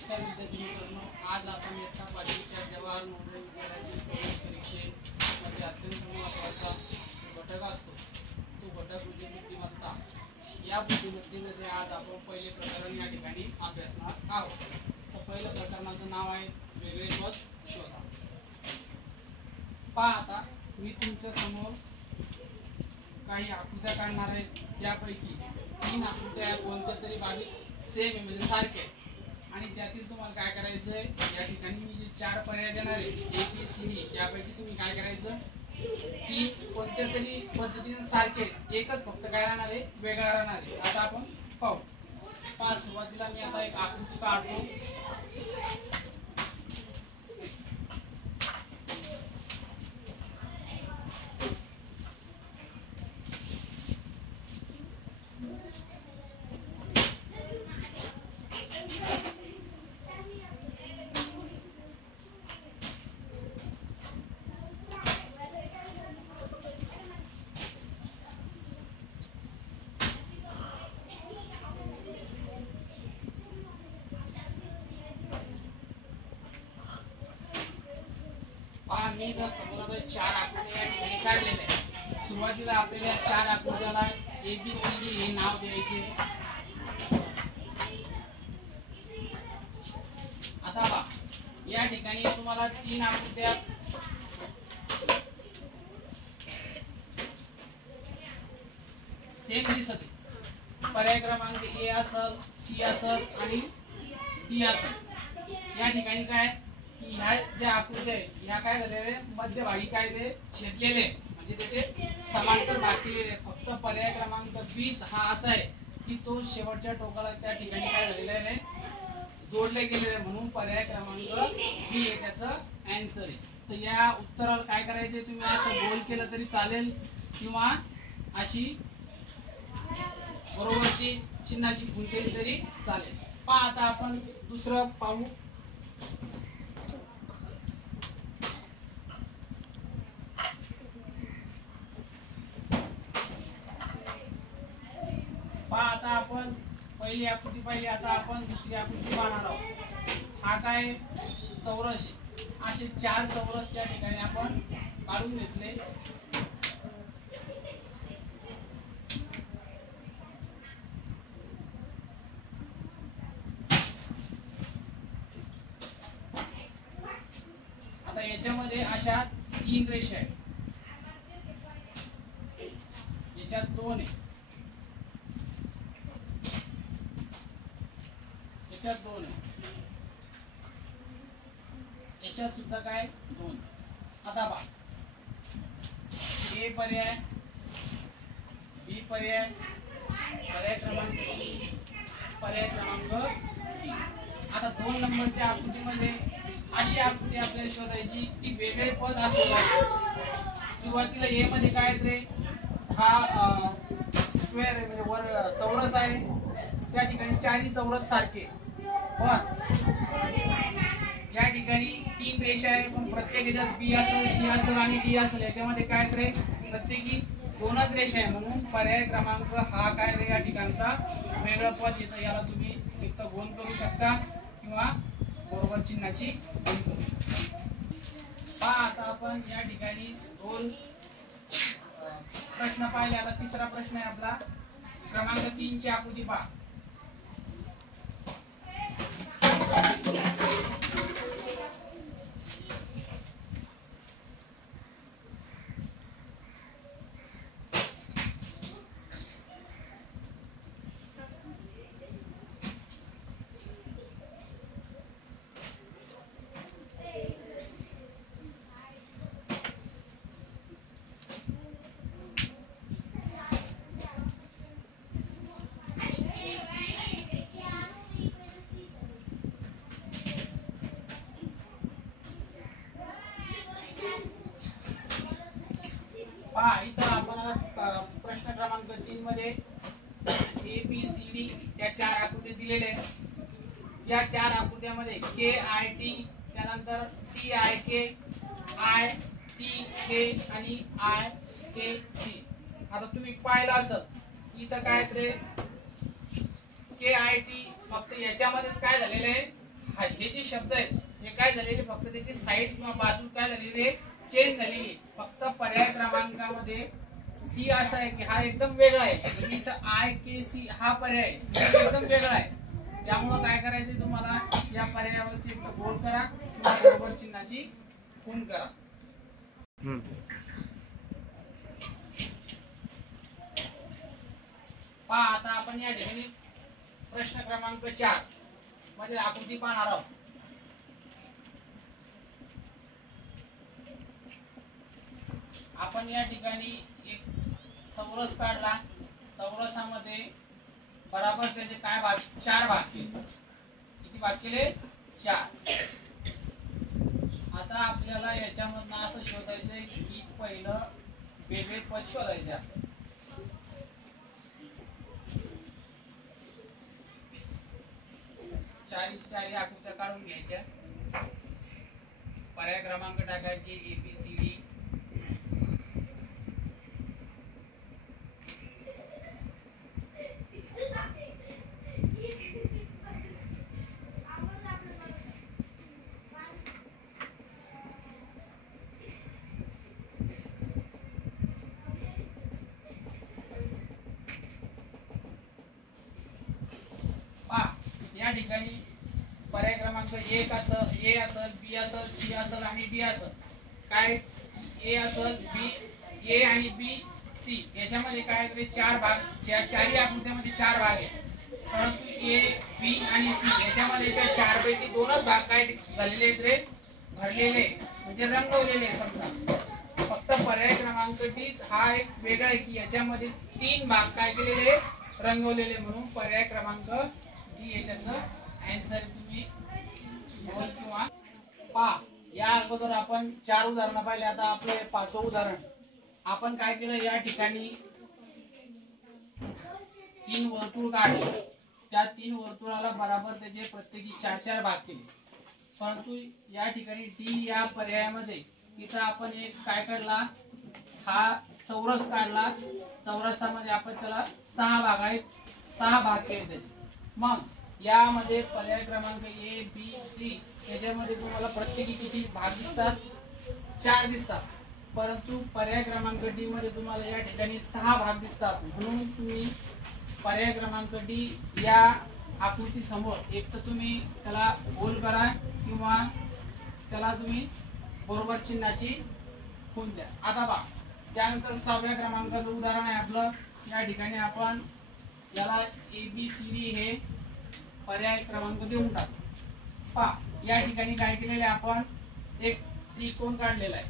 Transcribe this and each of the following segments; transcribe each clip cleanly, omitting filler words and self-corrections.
नमस्कार विद्यार्थी मित्रांनो, आज आपण इयत्ता 5वीच्या जवाहर नवोदय विद्यालयातील प्रवेश परीक्षेमध्ये अत्यंत महत्त्वाचा घटक असतो तो घटक म्हणजे बुद्धिमत्ता। या बुद्धिमत्तेमध्ये आज आपण पहिले प्रकरण या ठिकाणी अभ्यासणार आहोत। तर पहिल्या प्रकरणाचं नाव आहे वेगळे पद शोधा। पहा, आता मी तुमच्या समोर काही आकृत्या काढणार आहे। त्यापैकी 3 आकृत्या कोणत्या तरी बाबी सेम आहे म्हणजे सारखे, आणि त्यातील तुम्हाला काय करायचं आहे, या ठिकाणी मी जे 4 पर्याय देणार आहे ए बी सी डी, यापैकी तुम्ही काय करायचं, 3 कोणत्या तरी पद्धतीने सारखे, एकच फक्त काय राहणार आहे, वेगळा राहणार आहे। आता आपण पाहू। पहा, सुरुवातीला मी आता एक आकृती काढतो। मी समोर 4 आकृत्या या ठिकाणी काढलेल्या आहेत। सुरुवातीला आपल्याला 4 आकृत्याला ए बी सी डी हे नाव द्यायचे। आता पहा, या ठिकाणी तुम्हाला 3 आकृत्या सेम दिसत आहे। पर्याय क्रमांक ए असेल, सी असेल आणि डी असेल। या ठिकाणी काय की ह्या ज्या आकृत्या आहेत ह्या काय झालेले, मध्यभागी काय ते छेदलेले, म्हणजे त्याचे समांतर भाग केलेले। फक्त पर्याय क्रमांक बी हा असा आहे की तो शेवटच्या टोकाला त्या ठिकाणी काय झालेला आहे, जोडले गेलेले, म्हणून पर्याय क्रमांक बी हे त्याचं आन्सर आहे। तर या उत्तराला काय करायचे, तुम्ही असं गोल केलं तरी चालेल किंवा अशी बरोबरची चिन्हाची खूण केली तरी चालेल। पहा, आता आपण दुसरं पाहू। पहा, आता आपण पहिली आकृती पाहिली, आता आपण दुसरी आकृती पाहणार आहोत। हा काय चौरस आहे। असे 4 चौरस त्या ठिकाणी आपण काढून घेतले। आता याच्यामध्ये अशा 3 रेषा आहेत, याच्यात 2 आहे, याच्यात 2 आहे, याच्यात सुद्धा काय 2। आता पहा, ए पर्याय, बी पर्याय, पर्याय क्रमांक सी, पर्याय क्रमांक डी। आता 2 नंबरच्या आकृतीमध्ये अशी आकृती आपल्याला शोधायची की वेगळे पद असेल। सुरुवातीला ए मध्ये काय रे, हा स्क्वेअर आहे म्हणजे वर चौरस आहे, त्या ठिकाणी 4ही चौरस सारखे, पण या ठिकाणी 3 रेषा आहे, पण प्रत्येक याच्यात बी असेल, सी असेल आणि डी असेल। याच्यामध्ये काय रे, प्रत्येकी 2च रेषा आहे, म्हणून पर्याय क्रमांक हा काय रे, या ठिकाणचा वेगळं पद येतं। याला तुम्ही एक तर गोल करू शकता किंवा बरोबर चिन्हाची खूण करू शकता। पहा, आता आपण या ठिकाणी 2 प्रश्न पाहिले। आता तिसरा प्रश्न आहे आपला, क्रमांक 3 ची आकृती पहा। पहा, इथं आपण प्रश्न क्रमांक 3 मध्ये ए बी सी डी या 4 आकृती दिलेल्या आहेत। या 4 आकृत्यामध्ये के आय टी, त्यानंतर T I K, I T K आणि आय के सी। आता तुम्ही पाहिलं असं इथं काय रे, के आय टी फक्त याच्यामध्येच काय झालेलं आहे, हे जे शब्द आहेत हे काय झालेले फक्त त्याची साईड किंवा बाजू काय झालेली चेंज झालेली. फक्त पर्याय क्रमांकामध्ये सी असा आहे की हा एकदम वेगळा आहे. इथं आय के सी हा पर्याय एकदम वेगळा आहे. त्यामुळे काय करायचं तुम्हाला या पर्यायावरती एक गोल करा किंवा बरोबर चिन्हाची खूण करा. पहा आता आपण या ठिकाणी प्रश्न क्रमांक 4 मध्ये आकृती पाहणार आहोत. आपण या ठिकाणी एक चौरस काढला. चौरसामध्ये बराबर त्याचे काय भाग 4 भाग केले. किती भाग केले 4. आता आपल्याला याच्यामधनं असं शोधायचंय की पहिलं वेगळे पद शोधायचे आहे. 40 आकृत्या काढून घ्यायच्या. पर्याय क्रमांक टाकायचे ABCD. या ठिकाणी पर्याय क्रमांक 1 असेल, ए असेल, बी असेल, सी असेल आणि डी असेल. काय ए असेल, बी, ए आणि बी, सी याच्यामध्ये काय तरी 4 भाग, चारही आकृत्यामध्ये 4 भाग आहे. परंतु ए, बी आणि सी याच्यामध्ये त्या 4 पैकी 2च भाग काय झालेले आहेत रे भरलेले म्हणजे रंगवलेले. समजा फक्त पर्याय क्रमांक डी हा एक वेगळा आहे की याच्यामध्ये 3 भाग काय केलेले रंगवलेले. म्हणून पर्याय क्रमांक याच्याचं आन्सर तुम्ही बोल किंवा पहा. या अगोदर आपण 4 उदाहरणं पाहिले. आता आपलं 5वं उदाहरण. आपण काय केलं या ठिकाणी 3 वर्तुळ काढले. त्या 3 वर्तुळाला बराबर त्याचे प्रत्येकी 4-4 भाग केले. परंतु या ठिकाणी डी या पर्यायामध्ये इथं आपण एक काय काढला हा चौरस काढला. चौरसामध्ये आपण त्याला 6 भाग आहेत, 6 भाग केले त्याचे. मग यामध्ये पर्याय क्रमांक ए, बी, सी याच्यामध्ये तुम्हाला प्रत्येकी किती भाग दिसतात 4 दिसतात. परंतु पर्याय क्रमांक डी मध्ये तुम्हाला या ठिकाणी 6 भाग दिसतात. म्हणून तुम्ही पर्याय क्रमांक डी या आकृती समोर एक तर तुम्ही त्याला गोल करा किंवा त्याला तुम्ही बरोबर चिन्हाची खूण द्या. आता पहा त्यानंतर 6व्या क्रमांकाचं उदाहरण आहे आपलं. या ठिकाणी आपण याला ABCD हे पर्याय क्रमांक देऊन टाकू. पहा या ठिकाणी काय केलेलं आहे आपण एक त्रिकोण काढलेला आहे.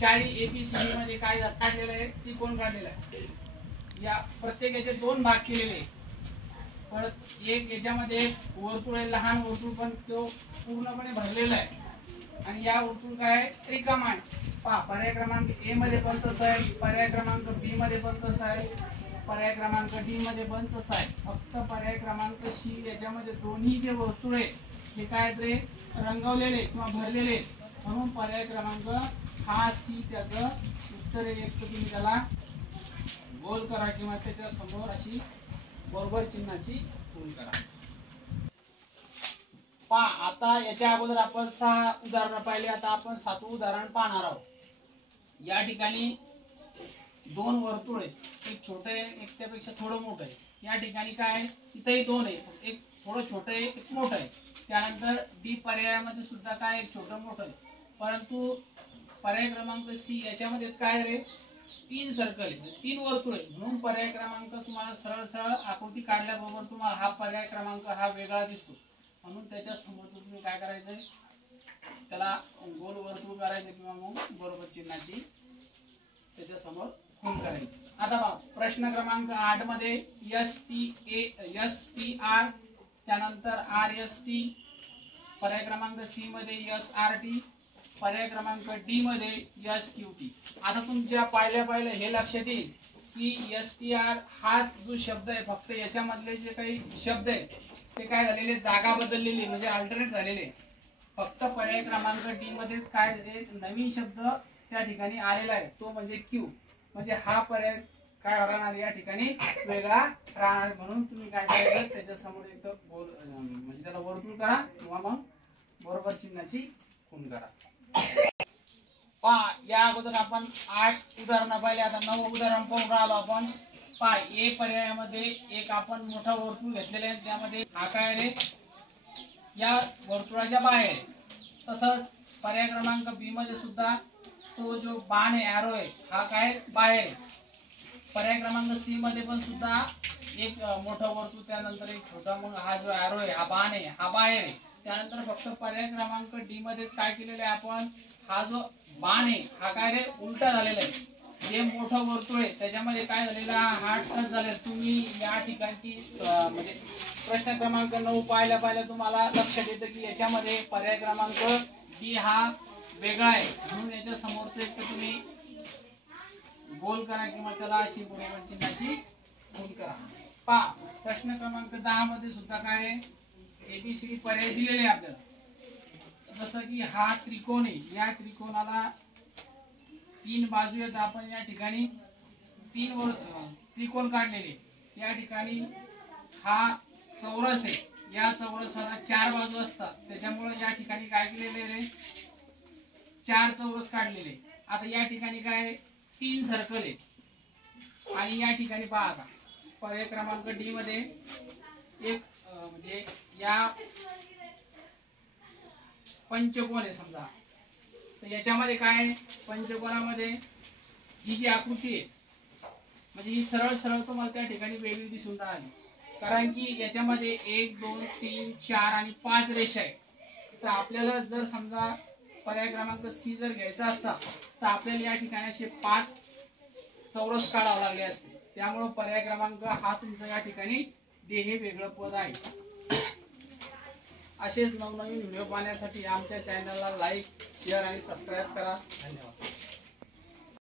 4 ABCD मध्ये काय काढलेलं आहे त्रिकोण काढलेला आहे. या प्रत्येकाचे 2 भाग केलेले. परत एक याच्यामध्ये वर्तुळ आहे, लहान वर्तुळ पण तो पूर्णपणे भरलेला आहे. आणि या वर्तुळ काय रिकामा आहे. पहा पर्याय क्रमांक ए मध्ये पण तसं आहे, पर्याय क्रमांक बी मध्ये पण तसं आहे, पर्याय क्रमांक डी मध्ये पण तसं आहे. फक्त पर्याय क्रमांक सी याच्यामध्ये दोन्ही जे वर्तुळ आहे हे काय रे रंगवलेले किंवा भरलेले. म्हणून पर्याय क्रमांक हा सी त्याचं उत्तर आहे. एक तर तुम्ही त्याला गोल करा किंवा त्याच्या समोर अशी बरोबर चिन्हाची खूण करा. पहा आता याच्या अगोदर आपण 6 उदाहरणं पाहिली. आता आपण 7वं उदाहरण पाहणार आहोत. या ठिकाणी 2 वर्तुळ आहे, एक छोटं आहे एक त्यापेक्षा थोडं मोठं आहे. या ठिकाणी काय आहे इथंही 2 आहे, एक थोडं छोटं आहे एक मोठं आहे. त्यानंतर डी पर्यायामध्ये सुद्धा काय एक छोटं मोठं आहे. परंतु पर्याय क्रमांक सी याच्यामध्ये काय रे 3 सर्कल आहे, 3 वर्तुळ आहे. म्हणून पर्याय क्रमांक तुम्हाला सरळ सरळ आकृती काढल्याबरोबर तुम्हाला हा पर्याय क्रमांक हा वेगळा दिसतो. म्हणून त्याच्या समोर तुम्ही काय करायचंय त्याला गोल वर्तुळ करायचं किंवा मग बरोबर चिन्हाची त्याच्या समोर खूण करायची. आता पहा प्रश्न क्रमांक 8 मध्ये STR त्यानंतर RST, पर्याय क्रमांक सी मध्ये SRT, पर्याय क्रमांक डी मध्ये SQT. आता तुमच्या पाहिल्या हे लक्षात येईल की STR हा जो शब्द आहे फक्त याच्यामधले जे काही शब्द आहेत ते काय झालेले जागा बदललेली म्हणजे अल्टरनेट झालेले. फक्त पर्याय क्रमांक डी मध्येच काय एक नवीन शब्द त्या ठिकाणी आलेला आहे तो म्हणजे क्यू. म्हणजे हा पर्याय काय राहणार या ठिकाणी वेगळा राहणार, म्हणून तुम्ही काय करायचं त्याच्या समोर एक गोल म्हणजे त्याला वर्तुळ करा किंवा मग बरोबर चिन्हाची खूण करा। पहा या अगोदर आपण 8 उदाहरण पाहिले, आता 9 उदाहरण पाहून राहिलो आपण। पहा ए पर्यायामध्ये एक आपण मोठा वर्तुळ घेतलेला आहे, त्यामध्ये हा काय रे या वर्तुळाच्या बाहेर। तसंच पर्याय क्रमांक बी मध्ये सुद्धा तो जो बाण आहे एरो आहे हा काय बाहेर आहे। पर्याय क्रमांक सी मध्ये पण सुद्धा एक मोठं वर्तुळ त्यानंतर एक छोटा, मग हा जो एरो आहे हा बाण आहे हा बाहेर आहे। त्यानंतर फक्त पर्याय क्रमांक डी मध्ये काय केलेलं आहे आपण, हा जो बाण आहे हा काय रे उलटा झालेला आहे। जे मोठं वर्तुळ आहे त्याच्यामध्ये काय झालेला हा टच झालेला। तुम्ही या ठिकाणची म्हणजे प्रश्न क्रमांक 9 पाहिल्या तुम्हाला लक्षात येतं की याच्यामध्ये पर्याय क्रमांक डी हा वेगळा आहे, म्हणून याच्या समोरचं एक तुम्ही गोल करा किंवा त्याला अशी बरोबर चिन्हाची खूण करा। पहा प्रश्न क्रमांक 10 मध्ये सुद्धा काय आहे एबीसीडी पर्याय दिलेले आहे आपल्याला। जसं की हा त्रिकोण आहे, या त्रिकोणाला 3 बाजू आहेत, आपण या ठिकाणी 3 त्रिकोण काढलेले। या ठिकाणी हा चौरस आहे, या चौरसाला 4 बाजू असतात, त्याच्यामुळे या ठिकाणी काय केलेले रे 4 चौरस काढलेले। आता या ठिकाणी काय 3 सर्कल आहे, आणि या ठिकाणी पहा आता पर्याय क्रमांक डी मध्ये एक म्हणजे या पंचकोन आहे समजा, तर याच्यामध्ये काय पंचकोनामध्ये ही जी आकृती आहे म्हणजे ही सरळ सरळ तुम्हाला त्या ठिकाणी वेगळी दिसून राहिली, कारण की याच्यामध्ये 1 2 3 4 आणि 5 रेषा आहे। तर आपल्याला जर समजा पर्याय क्रमांक सी जर घ्यायचा असता तर आपल्याला या ठिकाणी असे 5 चौरस काढावे लागले असते, त्यामुळे पर्याय क्रमांक हा तुमचा या ठिकाणी डी हे वेगळं पद आहे। असेच नवनवीन व्हिडिओ पाहण्यासाठी आमच्या चॅनलला लाईक शेअर आणि सबस्क्राईब करा। धन्यवाद।